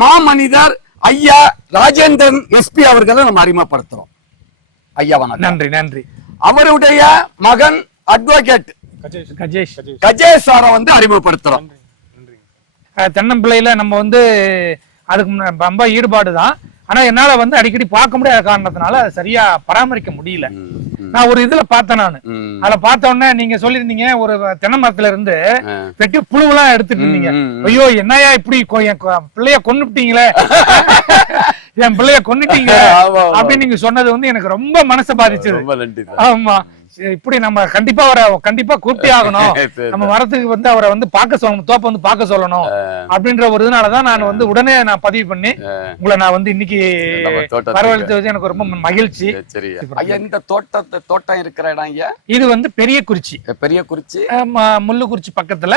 மாமனிதர் ஐயா ராஜேந்திரன் எஸ்பி அவர்களை நம்ம அறிமுகப்படுத்துறோம். ஐயா வணக்கம். நன்றி நன்றி. அவருடைய மகன் அட்வொகேட் கஜேஷ். கஜேஷ். சாரை வந்து அறிமுகப்படுத்துறோம். தென்னம்பிள்ளையில நம்ம வந்து அதுக்கு ரொம்ப ஈடுபாடு தான் ஆனா என்னால வந்து அடிக்கடி பார்க்க முடியாத காரணத்தினால சரியா பராமரிக்க முடியல. நான் ஒரு இதுல பார்த்தேன் நானு ம். அதுல பார்த்த உடனே நீங்க சொல்லியிருந்தீங்க ஒரு தென்னை மரத்துல இருந்து. வெட்டி புழுவெல்லாம் எடுத்துட்டு இருந்தீங்க. ஐயோ என்னையா இப்படி பிள்ளைய கொன்னுட்டீங்களே என் பிள்ளைய ஆமா. அப்படின்னு நீங்க சொன்னது வந்து எனக்கு ரொம்ப மனசை பாதிச்சது. ஆமா இப்படி நம்ம கண்டிப்பா அவரை கண்டிப்பா கூப்பிட்டே ஆகணும். நம்ம மரத்துக்கு வந்து அவரை வந்து பார்க்க சொல்லணும் தோப்ப வந்து பார்க்க சொல்லணும். அப்படின்ற ஒரு இதனாலதான் நான் வந்து உடனே நான் பதிவு பண்ணி உங்களை நான் வந்து இன்னைக்கு. வரவழைத்தது எனக்கு ரொம்ப மகிழ்ச்சி. இந்த தோட்டத்தை தோட்டம் இருக்கிற இடம் ஐயா? இது வந்து பெரிய குறிச்சி பெரிய குறிச்சி முள்ளுக்குறிச்சி பக்கத்துல.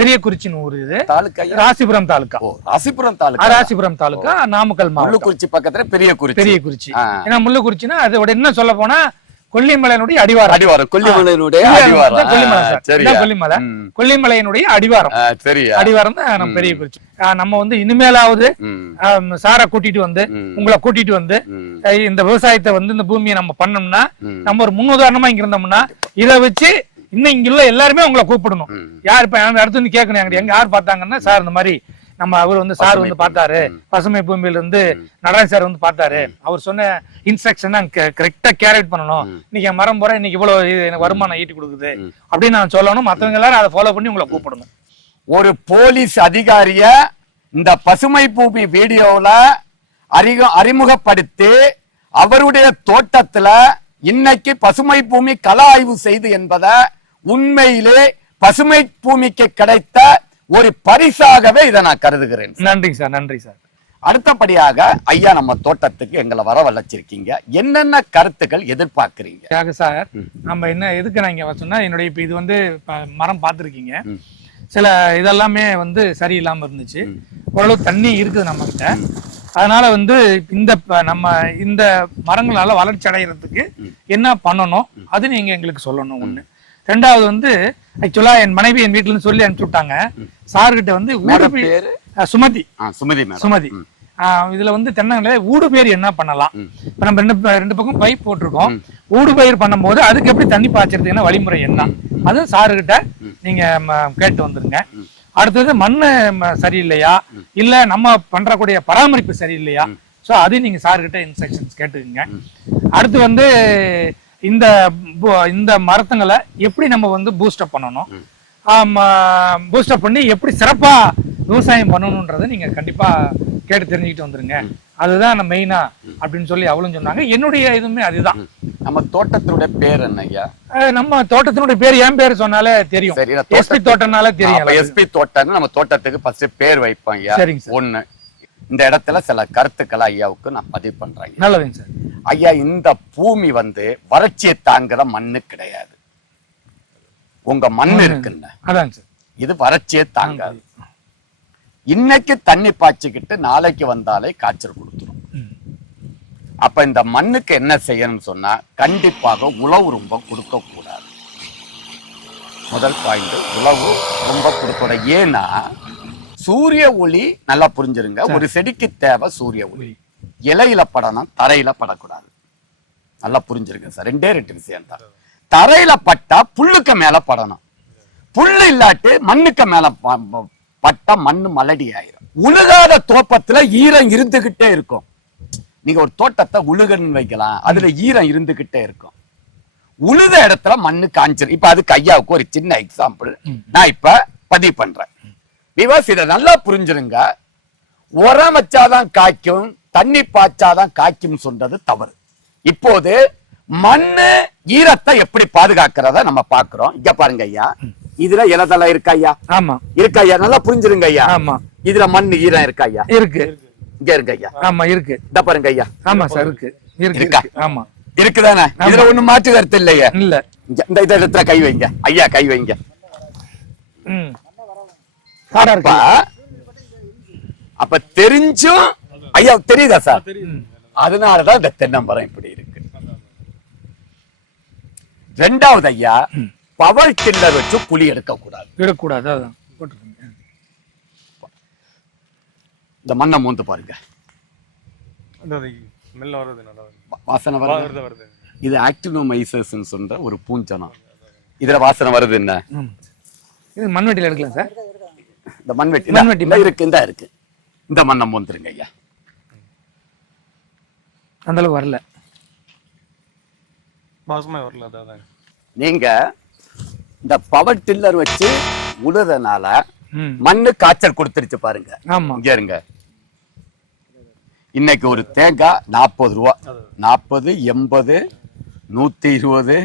பெரிய குறிச்சின்னு ஊர் இது. தாலுக்கா ராசிபுரம் தாலுக்கா. ராசிபுரம் தாலுக்கா? ராசிபுரம் தாலுக்கா நாமக்கல் மாவட்டம். முள்ளுக்குறிச்சி பக்கத்துல பெரிய குறிச்சி பெரிய குறிச்சி. ஏன்னா முள்ளுக்குறிச்சின்னா அதோட என்ன சொல்ல போனா கொல்லிமலையினுடைய அடிவாரம். அடிவாரம். கொல்லிமலையினுடைய அடிவாரம். கொல்லிமலை கொல்லிமலை. கொல்லிமலையினுடைய அடிவாரம். அடிவாரம் தான் நம்ம பெரிய குறிச்சி. நம்ம வந்து இனிமேலாவது சாரை கூட்டிட்டு வந்து. உங்களை கூட்டிட்டு வந்து இந்த விவசாயத்தை வந்து இந்த பூமியை நம்ம பண்ணோம்னா. நம்ம ஒரு முன்னுதாரணமா இங்க இருந்தோம்னா இதை வச்சு இன்னும் இங்க உள்ள எல்லாருமே உங்களை கூப்பிடணும். யார் இப்ப அடுத்து வந்து கேட்கணும்? எங்க எங்க யார் பார்த்தாங்கன்னா சார் இந்த மாதிரி நம்ம அவர் வந்து சார் வந்து பார்த்தாரு. பசுமை பூமியில இருந்து நடராஜ் சார் வந்து பார்த்தாரு. அவர் சொன்ன இன்ஸ்ட்ரக்ஷன் கரெக்டா கேரட் பண்ணணும். இன்னைக்கு மரம் போற இன்னைக்கு இவ்வளவு இது எனக்கு வருமானம் ஈட்டி கொடுக்குது அப்படின்னு நான் சொல்லணும். மத்தவங்க எல்லாரும் அதை ஃபாலோ பண்ணி உங்களை கூப்பிடணும். ஒரு போலீஸ் அதிகாரிய இந்த பசுமை பூமி வீடியோல அறிக அறிமுகப்படுத்தி அவருடைய தோட்டத்துல இன்னைக்கு பசுமை பூமி கள ஆய்வு செய்து என்பதை உண்மையிலே பசுமை பூமிக்கு கிடைத்த ஒரு பரிசாகவே இதை நான் கருதுகிறேன். நன்றிங்க சார் நன்றி சார். அடுத்தபடியாக ஐயா நம்ம தோட்டத்துக்கு எங்களை வரவழைச்சிருக்கீங்க. என்னென்ன கருத்துக்கள் எதிர்பார்க்கிறீங்க? சார் நம்ம என்ன எதுக்கு நான் இங்க வர சொன்னா என்னுடைய இப்ப இது வந்து மரம் பார்த்துருக்கீங்க. சில இதெல்லாமே வந்து சரியில்லாம இருந்துச்சு. ஓரளவு தண்ணி இருக்குது நம்ம கிட்ட அதனால வந்து இந்த நம்ம இந்த மரங்களால வளர்ச்சி அடைகிறதுக்கு என்ன பண்ணணும்? அது நீங்க எங்களுக்கு சொல்லணும் ஒண்ணு. ரெண்டாவது வந்து ஆக்சுவலா என் மனைவி என் வீட்டுல இருந்து சொல்லி அனுப்பிச்சு விட்டாங்க சார்கிட்ட வந்து ஊடு பேரு? சுமதி. சுமதி சுமதி. இதுல வந்து தென்னங்களை ஊடு பயிர் என்ன பண்ணலாம்? இப்ப நம்ம ரெண்டு ரெண்டு பக்கம் பைப் போட்டிருக்கோம். ஊடு பயிர் பண்ணும்போது அதுக்கு எப்படி தண்ணி பாய்ச்சறதுக்கு வழிமுறை என்ன? அது சாருகிட்ட நீங்க கேட்டு வந்துருங்க. அடுத்தது மண்ணு ம, சரியில்லையா? இல்ல நம்ம பண்றக்கூடிய பராமரிப்பு சரியில்லையா? சோ அது நீங்க சாருகிட்ட இன்ஸ்ட்ரக்ஷன்ஸ் கேட்டுக்குங்க. அடுத்து வந்து இந்த இந்த மரத்துங்களை எப்படி நம்ம வந்து பூஸ்டப் பண்ணணும்? பூஸ்டப் பண்ணி எப்படி சிறப்பா விவசாயம் பண்ணணுன்றதை நீங்க கண்டிப்பா கேட்டு தெரிஞ்சுக்கிட்டு வந்துருங்க. அதுதான் நம்ம மெயினா அப்படின்னு சொல்லி அவளும் சொன்னாங்க. என்னுடைய இதுவுமே அதுதான். நம்ம தோட்டத்தினுடைய பேர் என்ன ஐயா? நம்ம தோட்டத்தினுடைய பேர் என் பேர் சொன்னாலே தெரியும். எஸ்பி தோட்டம்னாலே தெரியும். எஸ்பி தோட்டம்னு நம்ம தோட்டத்துக்கு ஃபர்ஸ்ட் பேர் வைப்போம் ஐயா. சரிங்க சார். இந்த இடத்துல சில கருத்துக்களை ஐயாவுக்கு நான் பதிவு பண்றேன். நல்லதுங்க சார். ஐயா இந்த பூமி வந்து வறட்சியை தாங்குற மண்ணு கிடையாது. உங்க மண் இருக்குல்ல. அதாங்க சார். இது வறட்சியை தாங்காது. இன்னைக்கு தண்ணி பாய்ச்சிக்கிட்டு நாளைக்கு வந்தாலே காய்ச்சல் கொடுத்துரும். அப்ப இந்த மண்ணுக்கு என்ன செய்யணும்னு சொன்னா கண்டிப்பாக உழவு ரொம்ப கொடுக்க கூடாது முதல் பாயிண்ட் உழவு ரொம்ப கொடுக்கூடாது ஏன்னா சூரிய ஒளி நல்லா புரிஞ்சிருங்க. ஒரு செடிக்கு தேவை சூரிய ஒளி. இலையில படணும் தரையில படக்கூடாது. நல்லா புரிஞ்சிருங்க சார். ரெண்டே ரெண்டு விஷயம் தான். தரையில பட்டா புல்லுக்கு மேல படணும். புல்லு இல்லாட்டி மண்ணுக்கு மேல பட்டா மண்ணு மலடி ஆயிரும். உழுகாத தோப்பத்துல ஈரம் இருந்துகிட்டே இருக்கும். நீங்க ஒரு தோட்டத்தை உழுகன்னு வைக்கலாம். அதுல ஈரம் இருந்துகிட்டே இருக்கும். உழுத இடத்துல மண்ணு காஞ்சிரும். இப்ப அதுக்கு ஐயாவுக்கு ஒரு சின்ன எக்ஸாம்பிள் நான் இப்ப பதிவு பண்றேன். விவாஸ் இதை நல்லா புரிஞ்சிருங்க. உரம் வச்சாதான் காய்க்கும் தண்ணி பாய்ச்சாதான் காய்க்கும் சொல்றது தவறு. இப்போது மண்ணு ஈரத்தை எப்படி பாதுகாக்கிறத நம்ம பாக்குறோம் இங்க பாருங்க ஐயா. இதுல இலதலை இருக்கா ஐயா? ஆமா. இருக்கா ஐயா? நல்லா புரிஞ்சிருங்க ஐயா. ஆமா. இதுல மண் ஈரம் இருக்கா ஐயா? இருக்கு. இங்க இருங்க ஐயா. ஆமா இருக்கு. இந்த பாருங்க ஐயா. ஆமா சார் இருக்கு. இருக்கு. ஆமா. இருக்குதானே? இதுல ஒண்ணு மாற்று கருத்து இல்லையே. இல்ல. இந்த இந்த இடத்துல கை வைங்க. ஐயா கை வைங்க. காடா அப்ப இருக்கு அப்ப தெரிஞ்சும் ஐயா தெரியுதா சார்? அதனாலதான் இந்த தென்னமரம் இப்படி இருக்கு. ரெண்டாவது ஐயா பவர் டில்லர் வச்சு புளி எடுக்க கூடாது போட்டுருங்க இந்த மண்ணை மோந்து பாருங்க. வாசனை வருது இது ஆக்டினோமைசஸ் சொல்ற ஒரு பூஞ்சனம். இதுல வாசனை வருது என்ன. இது மண்வெட்டியில் எடுக்கலாம் சார். இந்த மண்வெட்டி மண்வெட்டி, இருக்கு இந்த இருக்கு. இந்த மண்ணை மோந்துருங்க ஐயா. அந்த அளவுக்கு வரல. வாசமே வரல அதான் நீங்க இந்த பவர் டில்லர் வச்சு உழுறதுனால ம். மண்ணு காய்ச்சல் கொடுத்துருச்சு பாருங்க. ஆமா. இங்க இருங்க. இன்னைக்கு ஒரு தேங்காய் நாற்பது ரூபா. நாற்பது எண்பது நூத்தி இருபது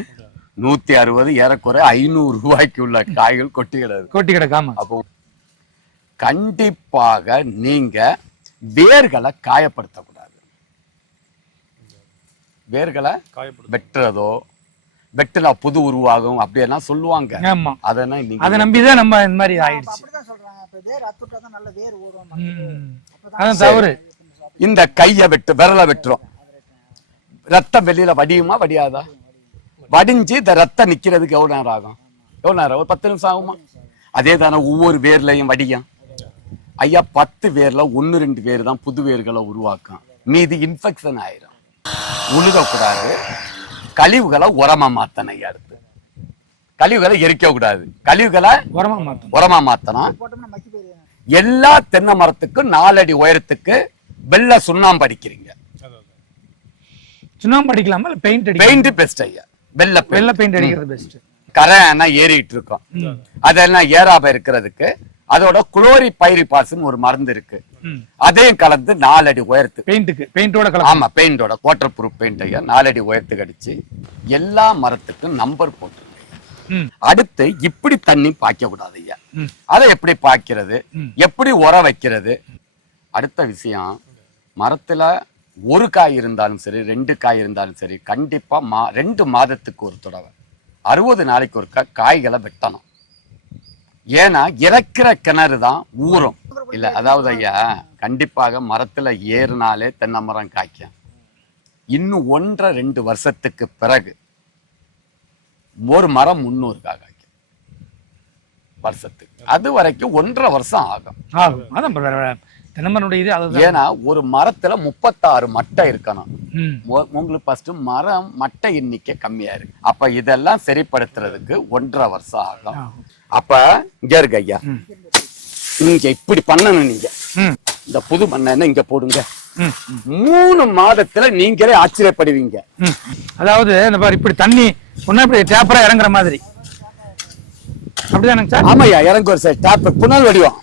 நூத்தி அறுபது ஏறக்குறை ஐநூறு ரூபாய்க்கு உள்ள காய்கள் கொட்டி கிடக்கு கொட்டி கிடக்காம அப்போ கண்டிப்பாக நீங்க வேர்களை காயப்படுத்தக்கூடாது. வேர்களை வெட்டுறதோ வெட்டுனா புது உருவாகும் அப்படியெல்லாம் சொல்லுவாங்க. ஆமா. அதெல்லாம் நீங்க அதை நம்பிதான் நம்ம இந்த மாதிரி ஆயிடுச்சு. அப்படிதான் சொல்றாங்க. இப்ப வேர் அத்துட்டா தான் நல்ல வேர் ஊறும் ம். அதான் தவறு. இந்த கைய வெட்டு விரலை வெட்டுறோம். ரத்தம் வெளியில வடியுமா வடியாதா? வடிஞ்சு இந்த ரத்தம் நிக்கிறதுக்கு எவ்வளவு நேரம் ஆகும்? எவ்வளவு நேரம்? ஒரு பத்து நிமிஷம் ஆகுமா? அதே தானே ஒவ்வொரு வேர்லையும் வடியும். ஐயா பத்து வேர்ல ஒன்னு ரெண்டு வேர் தான் புது வேர்களை உருவாக்கும். மீதி இன்ஃபெக்ஷன் ஆயிரும். உழுகக்கூடாது கழிவுகளை உரமா மாத்தணும் ஐயா அடுத்து. கழிவுகளை எரிக்க கூடாது. கழிவுகளை உரமா மாத்தணும். உரமா மாத்தணும். எல்லா தென்னை மரத்துக்கும் நாலடி உயரத்துக்கு வெள்ளை சுண்ணாம்பு அடிக்கிறீங்க. சுண்ணாம்பு அடிக்கலாமா? பெயிண்ட் பெயிண்ட் பெஸ்ட் ஐயா. வெள்ளை. வெள்ளை பெயிண்ட் அடிக்கிறது பெஸ்ட் கரை என்ன ஏறிட்டு இருக்கோம். அதெல்லாம் ஏறாம இருக்கிறதுக்கு அதோட குளோரி பைரிபாஸ்னு ஒரு மருந்து இருக்கு. அதையும் கலந்து நாலடி உயரத்துக்கு. பெயிண்ட்டுக்கு பெயிண்டோட ஆமா பெயிண்டோட வாட்டர் ப்ரூஃப் பெயிண்ட் ஐயா நாலடி உயரத்துக்கு அடிச்சு எல்லா மரத்துக்கும் நம்பர் ம். அடுத்து இப்படி தண்ணி பாய்க்க கூடாது ஐயா. அதை எப்படி பாய்க்கிறது. எப்படி உரம் வைக்கிறது? அடுத்த விஷயம் மரத்துல ஒரு காய் இருந்தாலும் சரி ரெண்டு காய் இருந்தாலும் சரி கண்டிப்பா மா ரெண்டு மாதத்துக்கு ஒரு தடவை. அறுபது நாளைக்கு ஒருக்கா காய்களை வெட்டணும். ஏன்னா இறக்கிற கிணறு தான் ஊறும். இல்ல அதாவது ஐயா கண்டிப்பாக மரத்துல ஏறினாலே தென்னை மரம் காய்க்கும். இன்னும் ஒன்றரை ரெண்டு வருஷத்துக்கு பிறகு ஒரு மரம் முன்னூறுக்காக காய்க்கும். வருஷத்துக்கு. அது வரைக்கும் ஒன்றரை வருஷம் ஆகும். ஆகும். தென்னமரனுடைய இது அதுதான். ஏன்னா ஒரு மரத்துல முப்பத்தாறு மட்டை இருக்கணும். உங்களுக்கு ஃபர்ஸ்ட் மரம் மட்டை எண்ணிக்கை கம்மியா இருக்கு. அப்ப இதெல்லாம் சரிப்படுத்துறதுக்கு ஒன்றரை வருஷம் ஆகும். அப்ப இங்க இருக்கு ஐயா. நீங்க இப்படி பண்ணணும் நீங்க. இந்த புது மண்ணை இங்க போடுங்க. மூணு மாதத்துல நீங்களே ஆச்சரியப்படுவீங்க. அதாவது இந்த பாரு இப்படி தண்ணி ஒன்னா இப்படி டேப்பரா இறங்குற மாதிரி. அப்படிதானங்க சார்? ஆமாய்யா இறங்க ஒரு சார். டாப் புனல் வடிவம்.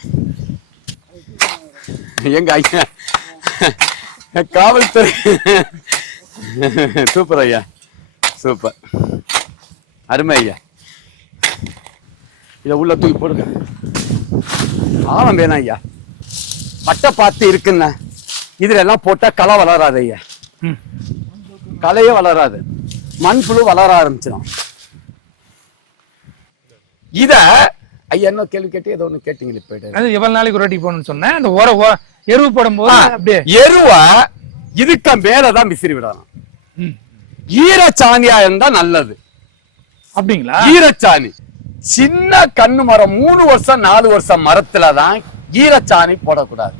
எங்க ஐயா? காவல்துறை. சூப்பர் ஐயா. சூப்பர். அருமை ஐயா. இதை உள்ள தூக்கி போடுங்க. ஆழம் வேணாம் ஐயா. பட்டை பார்த்து இருக்குண்ண இதுல எல்லாம் போட்டா களை வளராது ஐயா. களையே வளராது. மண்புழு வளர ஆரம்பிச்சிடும். இத ஐயா என்ன கேள்வி கேட்டு ஏதோ ஒண்ணு கேட்டீங்களே போயிட்டு அது எவ்வளவு நாளைக்கு ஒரு வாட்டி போகணும்னு சொன்னேன். அந்த உர- எருவு போடும்போது அப்படியே எருவ இதுக்கு மேலதான் விசிறி விடணும். ம். ஈரச்சாணியா இருந்தா நல்லது. அப்படிங்களா? ஈரச்சாணி. சின்ன கண்ணு மரம் மூணு வருஷம் நாலு வருஷம் மரத்துல தான் ஈரச்சாணி போடக்கூடாது.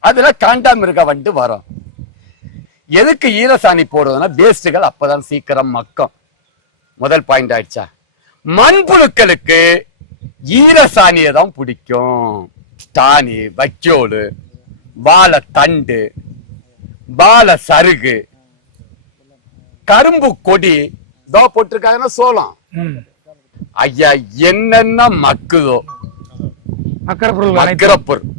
அதுல காண்டாமிருக வண்டு வரும். எதுக்கு ஈரசாணி போடுவதுன்னா வேஸ்டுகள் அப்பதான் சீக்கிரம் மக்கும். முதல் பாயிண்ட் ஆயிடுச்சா? மண்புழுக்களுக்கு ஈரசாணியை தான் பிடிக்கும். தானி வைக்கோல் வாழை தண்டு வாழை சருகு கரும்பு கொடி இதோ போட்டிருக்காங்கன்னா சோளம். ஐயா என்னென்ன மக்குதோ. அக்கறை பொருள் அனைத்து மக்கிற பொருள்.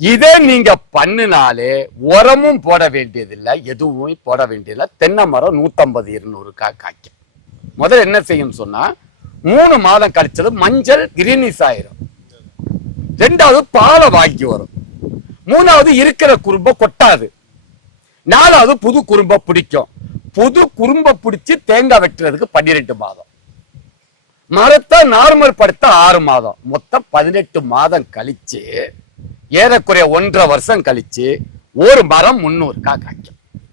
இதை நீங்க பண்ணினாலே உரமும் போட வேண்டியதில்லை எதுவும் போட வேண்டியதில்லை. தென்னை மரம் நூத்தம்பது இருநூறு கா காய்க்கும். முதல்ல என்ன செய்யும் சொன்னா மூணு மாதம் கழிச்சது மஞ்சள் கிரீனிஸ் ஆயிரும். ரெண்டாவது பால வாங்கி வரும். மூணாவது இருக்கிற குறும்ப கொட்டாது. நாலாவது புது குறும்ப பிடிக்கும். புது குறும்ப பிடிச்சு தேங்காய் வெட்டுறதுக்கு பன்னிரெண்டு மாதம். மரத்தை நார்மல் படுத்த ஆறு மாதம். மொத்தம் பதினெட்டு மாதம் கழிச்சு ஏறக்குறைய ஒன்றரை வருஷம் கழிச்சு ஒரு மரம் முன்னூறுக்கா காய்க்கும்.